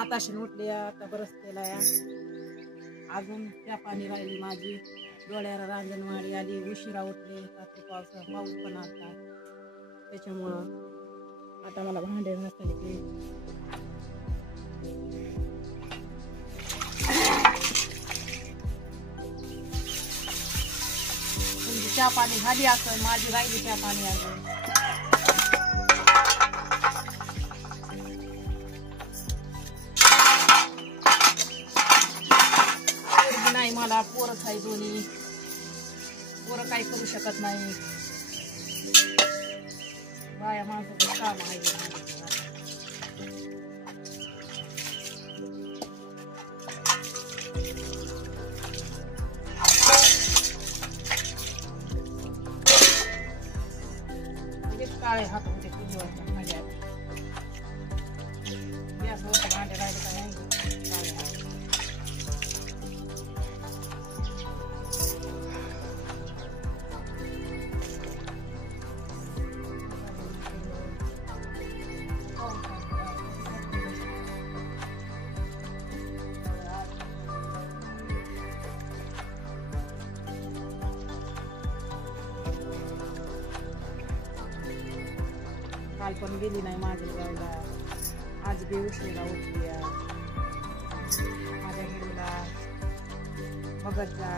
आताशी उठली, आता बरंच केला. अजून त्या पाणी राहिली माझी. डोळ्याला रांजणवाडी आली. उशिरा उठले. रात्री पाऊस पण आलता. त्याच्यामुळं आता मला भांडे घासायचे. तुमची चहा पाणी झाली असं, माझी राहिली चहा पाणी अजून. नाही मला पोरच आहे दोन्ही. पोरं काही करू शकत नाही. बाया माणसाचं काम आहे. काळे हात होते चुलीवरच्या भांड्यात. गॅसवरच्या भांडे राहिले का नाही काळे हात. काल पण गेली नाही माझ्या गावला. आज बी उशिरा उठली. माझ्या व्हिडिओला बघत जा,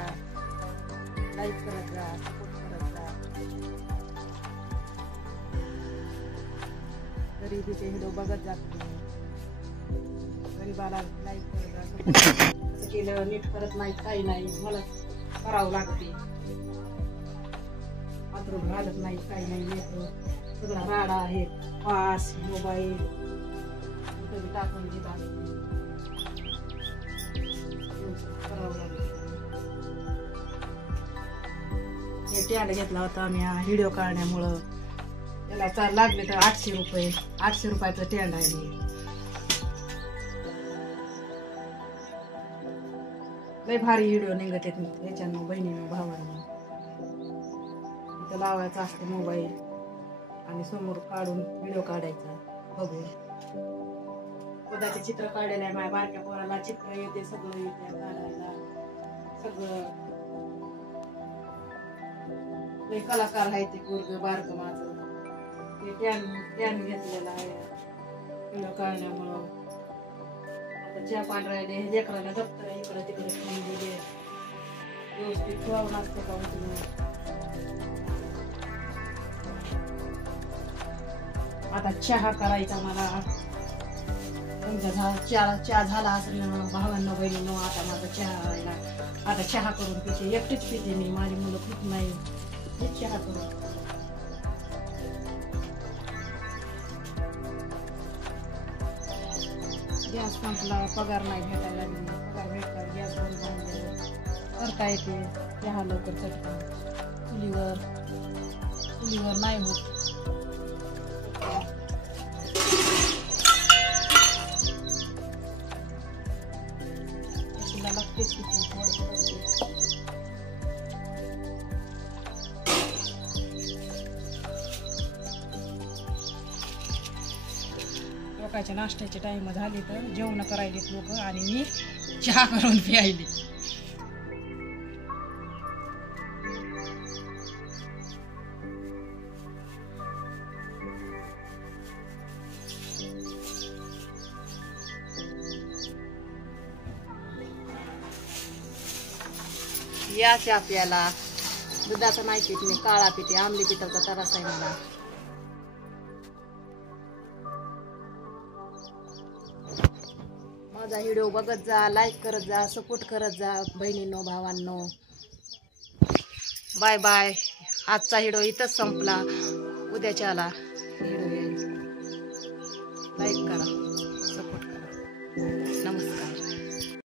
लाईक करत जा, सपोर्ट करत जा. गरीबीचे व्हिडिओ बघत जा तुम्ही. गरीबाला लाईक करत जा. असं केलं नीट करत नाही, काही नाही. मला करावं लागते. आतरून घालत नाही, काही नाही. येतो सगळा राडा आहे. पास मोबाईल कुठं टाकून देत असते. करावं लागतं. हे टॅड घेतला होता आम्ही व्हिडिओ काढण्यामुळं. त्याला लागले तर 800 रुपये. 800 रुपयाचं टॅड आहे. लय भारी व्हिडिओ निघत आहेत याच्यानं, बहिणीनं भावानं. इथं लावायचं असते मोबाईल आणि समोर काढून व्हिडिओ काढायचा बघून. पदाचे चित्र काढलेलं आहे. माझ्या बारक्या पोराला चित्र येते, सगळं येते काढायला. सगळं लय कलाकार आहे ते पोरगं बारकं माझं. ते टॅन घेतलेलं आहे व्हिडिओ काढण्यामुळं. आता चहा पाणी राहिले. लेकराला दप्तर इकडे तिकडे ठेवून दिले. व्यवस्थित ठेवावं लागतं का तुम्ही. आता चहा करायचा मला. तुमच्या चहा झाला असेल भावांना बहिणीनं. आता माझा चहा आला. आता चहा करून पिते. एकटीच पिते मी. माझी मुलं खूप नाही. हेच चहा करून. गॅस संपला. पगार नाही भेटायला. पगार भेटला गॅस करता येते. चहा लवकर चटकन. चुलीवर नाही होत. लोकांच्या नाश्त्याचे टाइम झाले तर जेवण करायलेत लोक आणि मी चहा करून प्यायली. या चहा प्यायला. दुधाचा नाही पित मी, काळा पिते. आंबली पिठाचा त्रास आहे मला. माझा व्हिडिओ बघत जा, लाईक करत जा, सपोर्ट करत जा बहिणींनो, भावांनो. Bye bye. आजचा व्हिडिओ इथंच संपला. उद्याच्याला व्हिडिओ